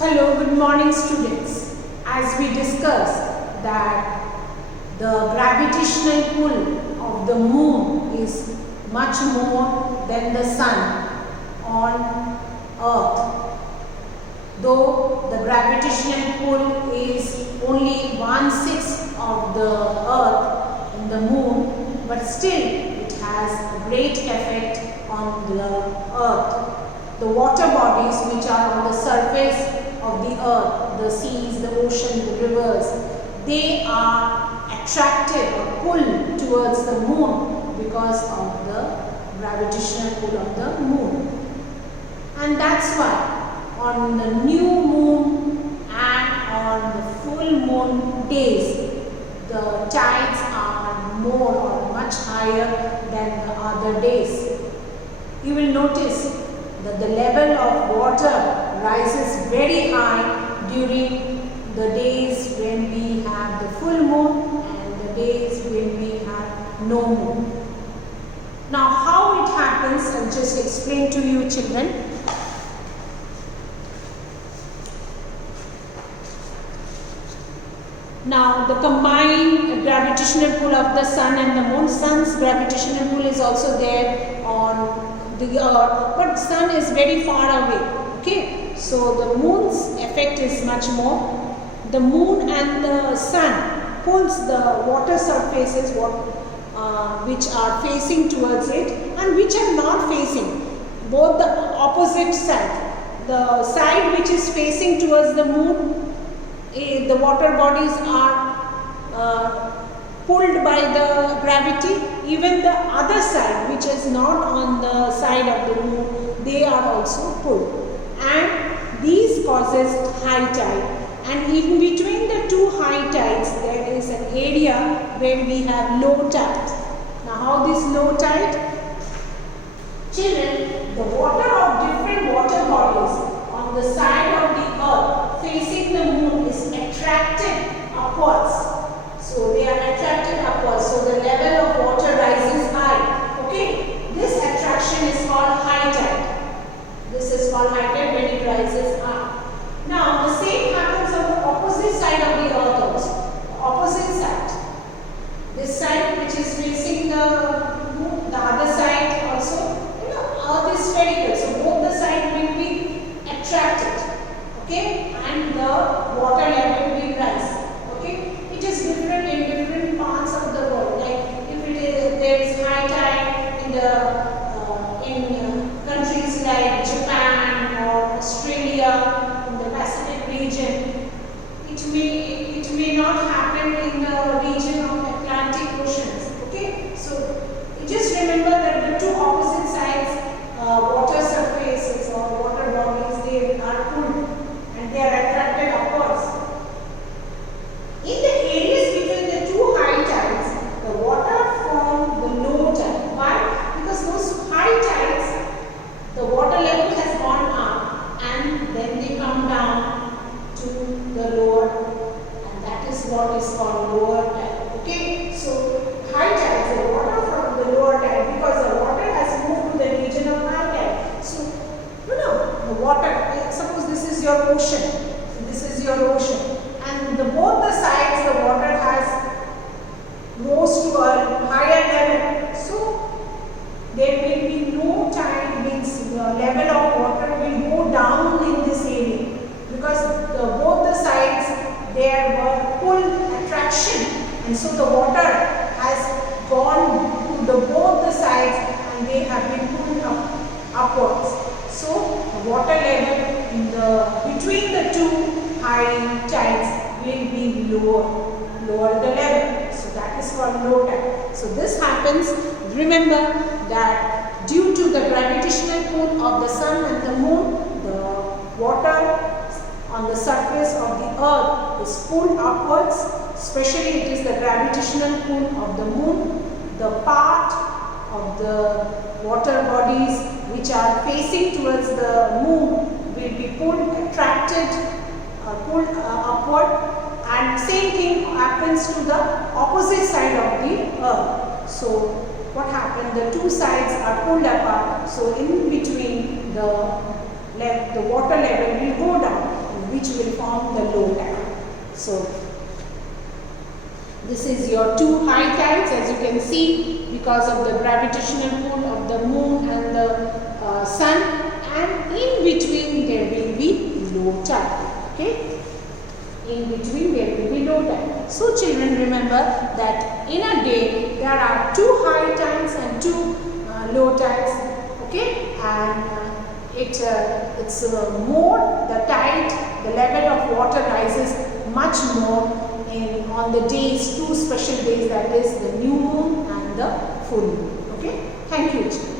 Hello, good morning students. As we discussed that the gravitational pull of the moon is much more than the sun on earth. Though the gravitational pull is only 1/6 of the earth in the moon, but still it has a great effect on the earth. The water bodies which are on the surface of the earth, the seas, the ocean, the rivers, they are attracted or pulled towards the moon because of the gravitational pull of the moon. And that's why on the new moon and on the full moon days, the tides are more or much higher than the other days. You will notice that the level of water rises very high during the days when we have the full moon and the days when we have no moon. Now how it happens, I'll just explain to you children. Now the combined gravitational pull of the sun and the moon, sun's gravitational pull is also there on the earth, but sun is very far away. Okay, so the moon's effect is much more. The moon and the sun pulls the water surfaces which are facing towards it and which are not facing, both the opposite side. The side which is facing towards the moon, the water bodies are pulled by the gravity. Even the other side which is not on the side of the moon, they are also pulled, and these causes high tide. And in between the two high tides there is an area where we have low tide. Now how this low tide? Children, the water of different water bodies on the side of the earth facing the moon is attracted upwards. So they are attracted upwards. So the level of water rises high. Okay. This attraction is called high tide. This is called high tide when it rises high. Now the same happens on the opposite side of the earth also. The opposite side. This side which is facing the moon, the other side also. Earth is spherical. So both the sides will be attracted. Okay. And the water level will rise. It is different in different parts of the world. Like if there is high tide in countries like Japan or Australia, in the Pacific region, it may not happen in the region of Atlantic oceans. Okay, so you just remember that the two opposite sides, water surfaces or water bodies, they are pulled and they are attracted upwards. In the areas between the two high tides, the water form the low tide. Why? Because those high tides, the water level has gone up and then they come down to the lower, and that is what is called lower tide. Okay, so high tides, the water from the lower tide, because the water has moved to the region of high tide. So, the water, suppose this is your ocean. So this is your ocean. And both the sides, the water has rose to a higher level. So there will be no tide, means the level of water will go down in this area, because both the sides there were pull attraction, and so the water has gone to both the sides and they have been pulled upwards. So the water level between the two high tides will be lower the level. So that is called low tide. So this happens, remember that due to the gravitational pull of the sun and the moon, the water on the surface of the earth is pulled upwards. Especially it is the gravitational pull of the moon. The part of the water bodies which are facing towards the moon will be attracted, pulled upward, and same thing happens to the opposite side of the earth. So what happened? The two sides are pulled apart. So in between the water level will go down. which will form the low tide. So this is your two high tides, as you can see, because of the gravitational pull of the moon and the sun, and in between there will be low tide. Okay, in between there will be low tide. So children, remember that in a day there are two high tides and two low tides. Okay, and it's more, the tide, the level of water rises much more on the days, two special days, that is the new moon and the full moon. Okay, thank you children.